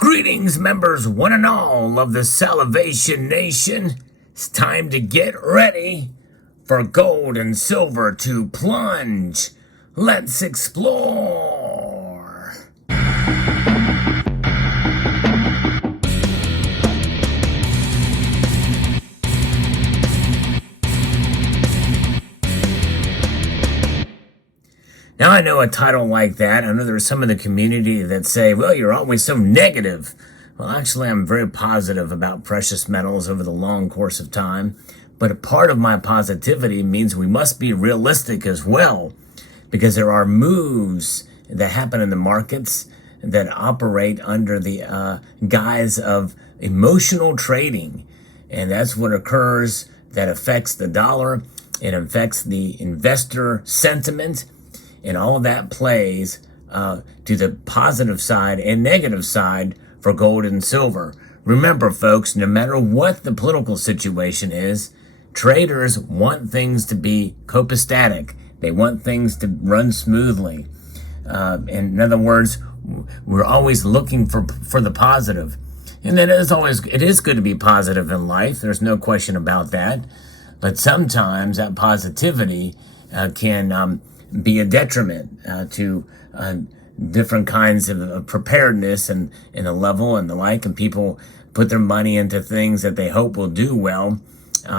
Greetings, members, one and all of the Salivation Nation. It's time to get ready for gold and silver to plunge. Let's explore. Now, I know a title like that. I know there's some in the community that say, well, you're always so negative. Well, actually, I'm very positive about precious metals over the long course of time. But a part of my positivity means we must be realistic as well, because there are moves that happen in the markets that operate under the guise of emotional trading. And that's what occurs that affects the dollar. It affects the investor sentiment. And all of that plays to the positive side and negative side for gold and silver. Remember, folks, no matter what the political situation is, traders want things to be copacetic. They want things to run smoothly. In other words, we're always looking for the positive. And it is good to be positive in life. There's no question about that. But sometimes that positivity can be a detriment to different kinds of preparedness and a level and the like, and people put their money into things that they hope will do well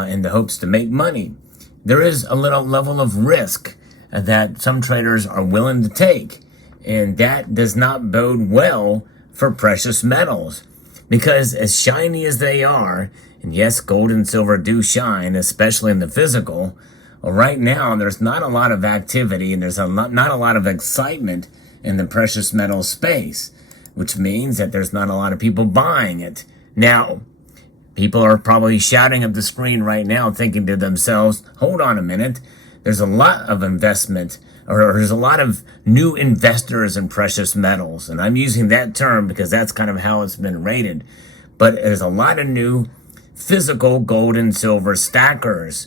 in the hopes to make money. There is a little level of risk that some traders are willing to take, and that does not bode well for precious metals, because as shiny as they are, and yes, gold and silver do shine, especially in the physical. Well, right now, there's not a lot of activity and there's not a lot of excitement in the precious metal space, which means that there's not a lot of people buying it. Now, people are probably shouting at the screen right now, thinking to themselves, hold on a minute, there's a lot of investment, or there's a lot of new investors in precious metals. And I'm using that term because that's kind of how it's been rated. But there's a lot of new physical gold and silver stackers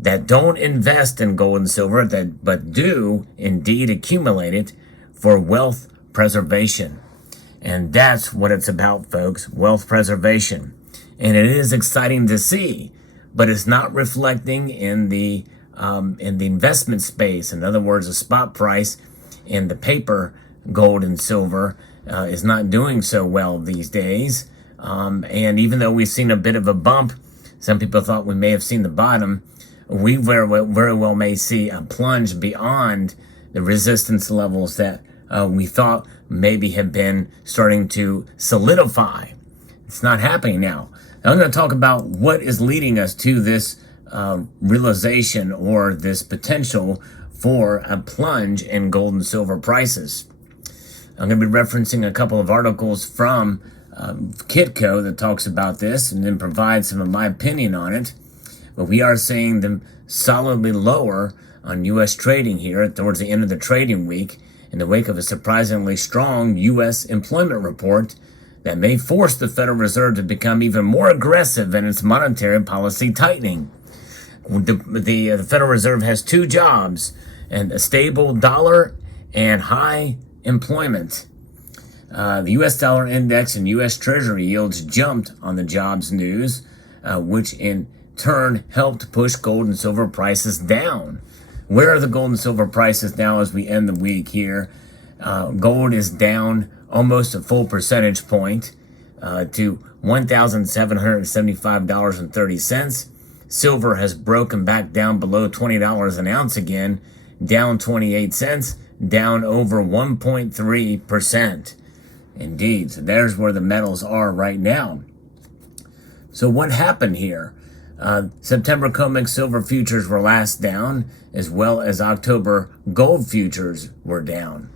that don't invest in gold and silver, but do indeed accumulate it for wealth preservation. And that's what it's about, folks, wealth preservation. And it is exciting to see, but it's not reflecting in the investment space. In other words, the spot price in the paper gold and silver is not doing so well these days. And even though we've seen a bit of a bump, some people thought we may have seen the bottom, we very well may see a plunge beyond the resistance levels that we thought maybe have been starting to solidify. It's not happening now. I'm going to talk about what is leading us to this realization or this potential for a plunge in gold and silver prices. I'm going to be referencing a couple of articles from Kitco that talks about this and then provide some of my opinion on it. But we are seeing them solidly lower on U.S. trading here towards the end of the trading week in the wake of a surprisingly strong U.S. employment report that may force the Federal Reserve to become even more aggressive in its monetary policy tightening. The Federal Reserve has two jobs, and a stable dollar and high employment. The U.S. dollar index and U.S. Treasury yields jumped on the jobs news, which in turn helped push gold and silver prices down. Where are the gold and silver prices now as we end the week here? Gold is down almost a full percentage point to $1,775.30. Silver has broken back down below $20 an ounce again, down 28 cents, down over 1.3%. Indeed, so there's where the metals are right now. So what happened here? September COMEX silver futures were last down, as well as October gold futures were down.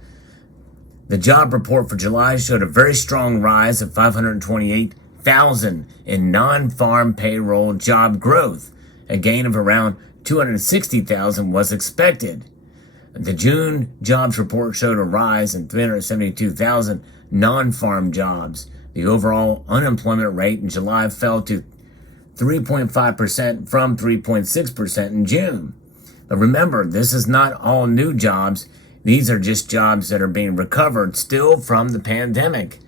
The job report for July showed a very strong rise of 528,000 in non-farm payroll job growth. A gain of around 260,000 was expected. The June jobs report showed a rise in 372,000 non-farm jobs. The overall unemployment rate in July fell to 3.5% from 3.6% in June. But remember, this is not all new jobs. These are just jobs that are being recovered still from the pandemic.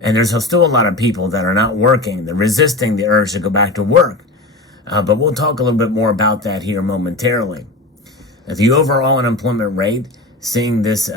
And there's still a lot of people that are not working. They're resisting the urge to go back to work. But we'll talk a little bit more about that here momentarily. The overall unemployment rate, seeing this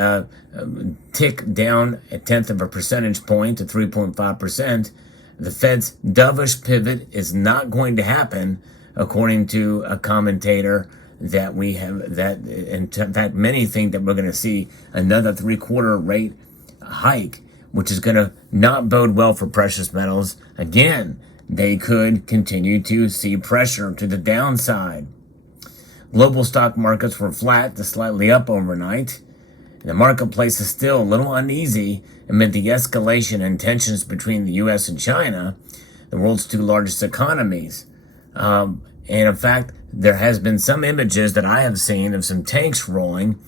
tick down a tenth of a percentage point to 3.5%, the Fed's dovish pivot is not going to happen, according to a commentator that we have, that in fact many think that we're going to see another 3/4 rate hike, which is going to not bode well for precious metals. Again, they could continue to see pressure to the downside. Global stock markets were flat to slightly up overnight. The marketplace is still a little uneasy amid the escalation in tensions between the U.S. and China, the world's two largest economies. And in fact, there has been some images that I have seen of some tanks rolling,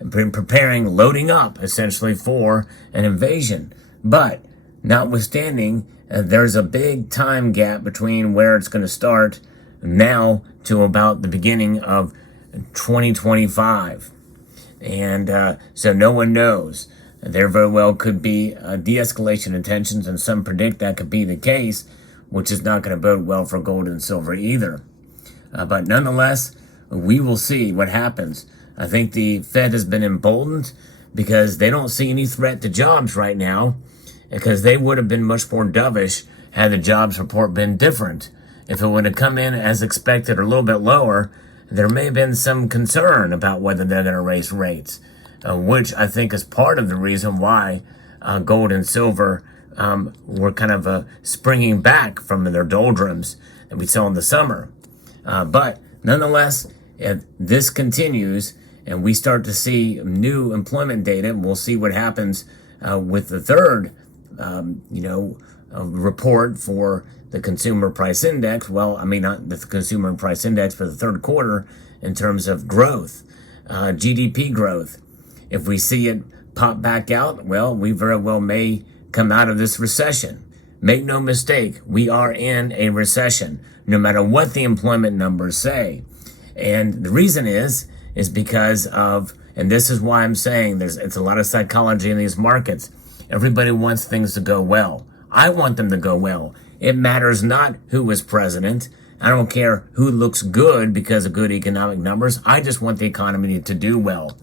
preparing, loading up essentially for an invasion. But notwithstanding, there's a big time gap between where it's going to start now to about the beginning of 2025. And so no one knows. There very well could be a de-escalation in tensions, and some predict that could be the case, which is not going to bode well for gold and silver either. But nonetheless, we will see what happens. I think the Fed has been emboldened because they don't see any threat to jobs right now, because they would have been much more dovish had the jobs report been different. If it would have come in as expected or a little bit lower, there may have been some concern about whether they're going to raise rates, which I think is part of the reason why gold and silver were kind of springing back from their doldrums that we saw in the summer. But nonetheless, if this continues and we start to see new employment data, we'll see what happens with the third, report for the consumer price index. Well, I mean, not the consumer price index for the third quarter in terms of growth, GDP growth. If we see it pop back out, well, we very well may come out of this recession. Make no mistake, we are in a recession, no matter what the employment numbers say. And the reason is because of, and this is why I'm saying it's a lot of psychology in these markets. Everybody wants things to go well. I want them to go well. It matters not who is president. I don't care who looks good because of good economic numbers. I just want the economy to do well.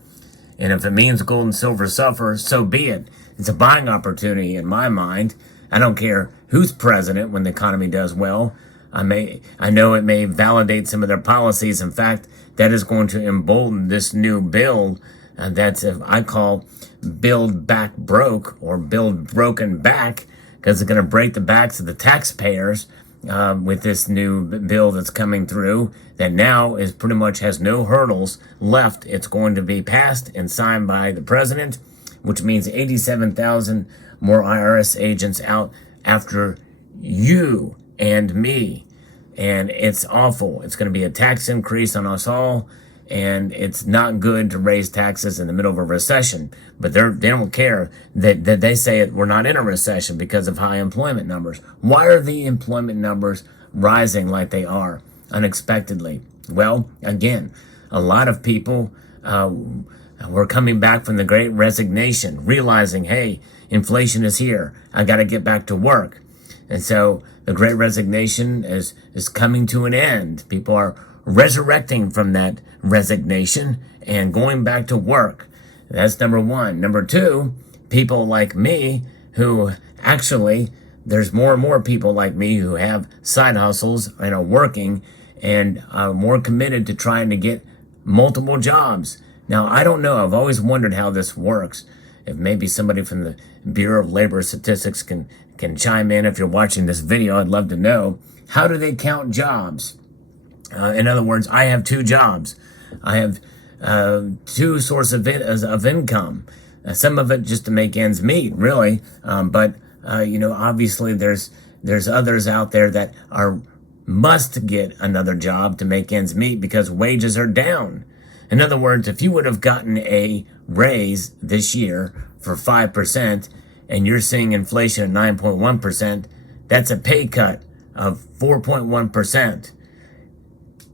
And if it means gold and silver suffer, so be it. It's a buying opportunity in my mind. I don't care who's president when the economy does well. I know it may validate some of their policies. In fact, that is going to embolden this new bill that's I call Build Back Broke, or Build Broken Back, because it's going to break the backs of the taxpayers with this new bill that's coming through that now is pretty much has no hurdles left. It's going to be passed and signed by the president, which means 87,000 more IRS agents out after you and me. And it's awful. It's going to be a tax increase on us all. And it's not good to raise taxes in the middle of a recession. But they don't care that they say we're not in a recession because of high employment numbers. Why are the employment numbers rising like they are unexpectedly? Well, again, a lot of people were coming back from the Great Resignation, realizing, hey, inflation is here. I got to get back to work. And so the Great Resignation is coming to an end. People are resurrecting from that resignation and going back to work. That's number one. Number two, people like me who actually, there's more and more people like me who have side hustles and are working and are more committed to trying to get multiple jobs. Now, I don't know. I've always wondered how this works. If maybe somebody from the Bureau of Labor Statistics can chime in. If you're watching this video, I'd love to know. How do they count jobs? In other words, I have two jobs. I have two sources of income. Some of it just to make ends meet, really. But obviously there's others out there that must get another job to make ends meet because wages are down. In other words, if you would have gotten a raise this year for 5% and you're seeing inflation at 9.1%, that's a pay cut of 4.1%.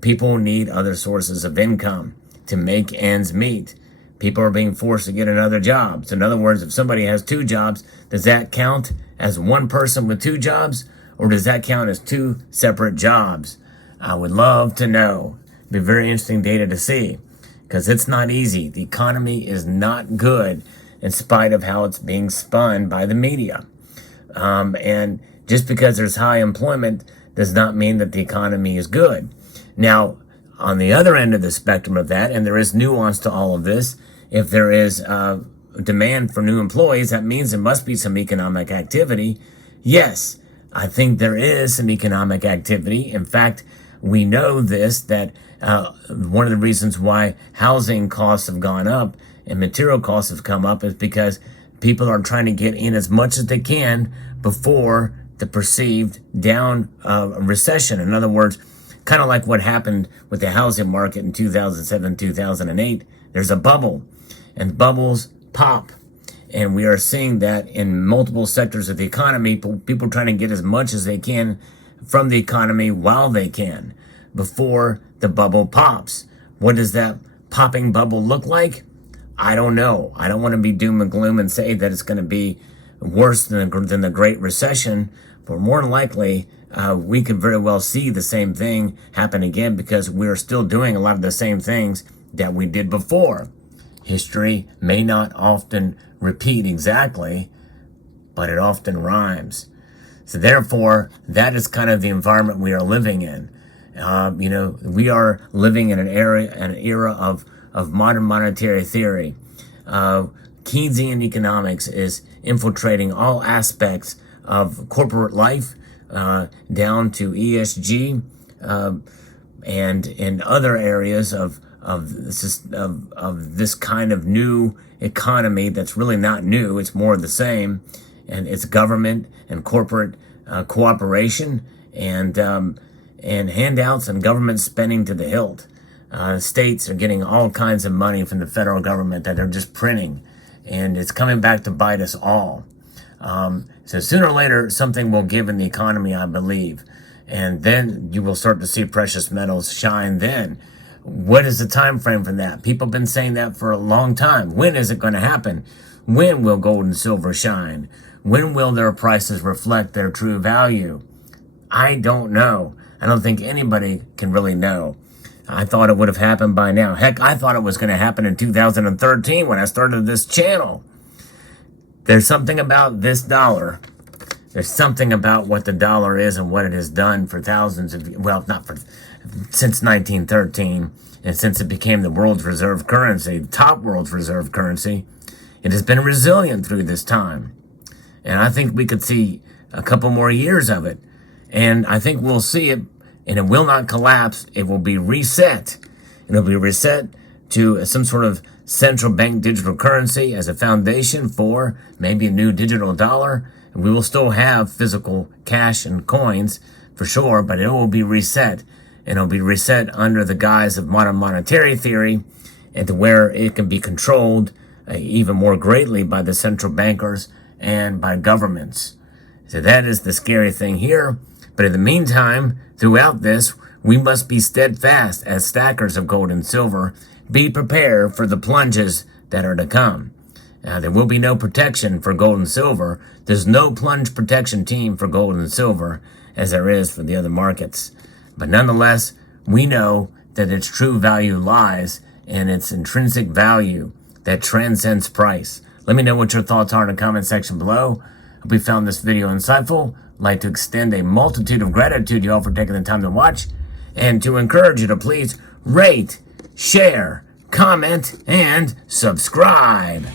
People need other sources of income to make ends meet. People are being forced to get another job. So in other words, if somebody has 2 jobs, does that count as one person with 2 jobs? Or does that count as 2 separate jobs? I would love to know. It'd be very interesting data to see, because it's not easy. The economy is not good in spite of how it's being spun by the media. And just because there's high employment does not mean that the economy is good. Now, on the other end of the spectrum of that, and there is nuance to all of this, if there is demand for new employees, that means there must be some economic activity. Yes, I think there is some economic activity. In fact, we know this, that one of the reasons why housing costs have gone up and material costs have come up is because people are trying to get in as much as they can before the perceived down recession. In other words, kind of like what happened with the housing market in 2007, 2008. There's a bubble, and bubbles pop. And we are seeing that in multiple sectors of the economy, people trying to get as much as they can from the economy while they can before the bubble pops. What does that popping bubble look like? I don't know. I don't want to be doom and gloom and say that it's going to be worse than the Great Recession, but more than likely, we could very well see the same thing happen again, because we're still doing a lot of the same things that we did before. History may not often repeat exactly, but it often rhymes. So therefore, that is kind of the environment we are living in. We are living in an era of modern monetary theory. Keynesian economics is infiltrating all aspects of corporate life, down to ESG, and in other areas of this kind of new economy that's really not new. It's more of the same, and it's government and corporate cooperation and handouts and government spending to the hilt. States are getting all kinds of money from the federal government that they're just printing, and it's coming back to bite us all. So sooner or later, something will give in the economy, I believe. And then you will start to see precious metals shine then. What is the time frame for that? People have been saying that for a long time. When is it going to happen? When will gold and silver shine? When will their prices reflect their true value? I don't know. I don't think anybody can really know. I thought it would have happened by now. Heck, I thought it was going to happen in 2013 when I started this channel. There's something about this dollar. There's something about what the dollar is and what it has done for thousands of, since 1913, and since it became the world's reserve currency, top world's reserve currency. It has been resilient through this time. And I think we could see a couple more years of it. And I think we'll see it, and it will not collapse. It will be reset. It'll be reset to some sort of central bank digital currency as a foundation for maybe a new digital dollar. And we will still have physical cash and coins for sure, but it will be reset. And it'll be reset under the guise of modern monetary theory, and to where it can be controlled even more greatly by the central bankers and by governments. So that is the scary thing here. But in the meantime, throughout this, we must be steadfast as stackers of gold and silver. Be prepared for the plunges that are to come. Now, there will be no protection for gold and silver. There's no plunge protection team for gold and silver as there is for the other markets. But nonetheless, we know that its true value lies in its intrinsic value that transcends price. Let me know what your thoughts are in the comment section below. Hope you found this video insightful. I'd like to extend a multitude of gratitude to you all for taking the time to watch, and to encourage you to please rate, share, comment, and subscribe.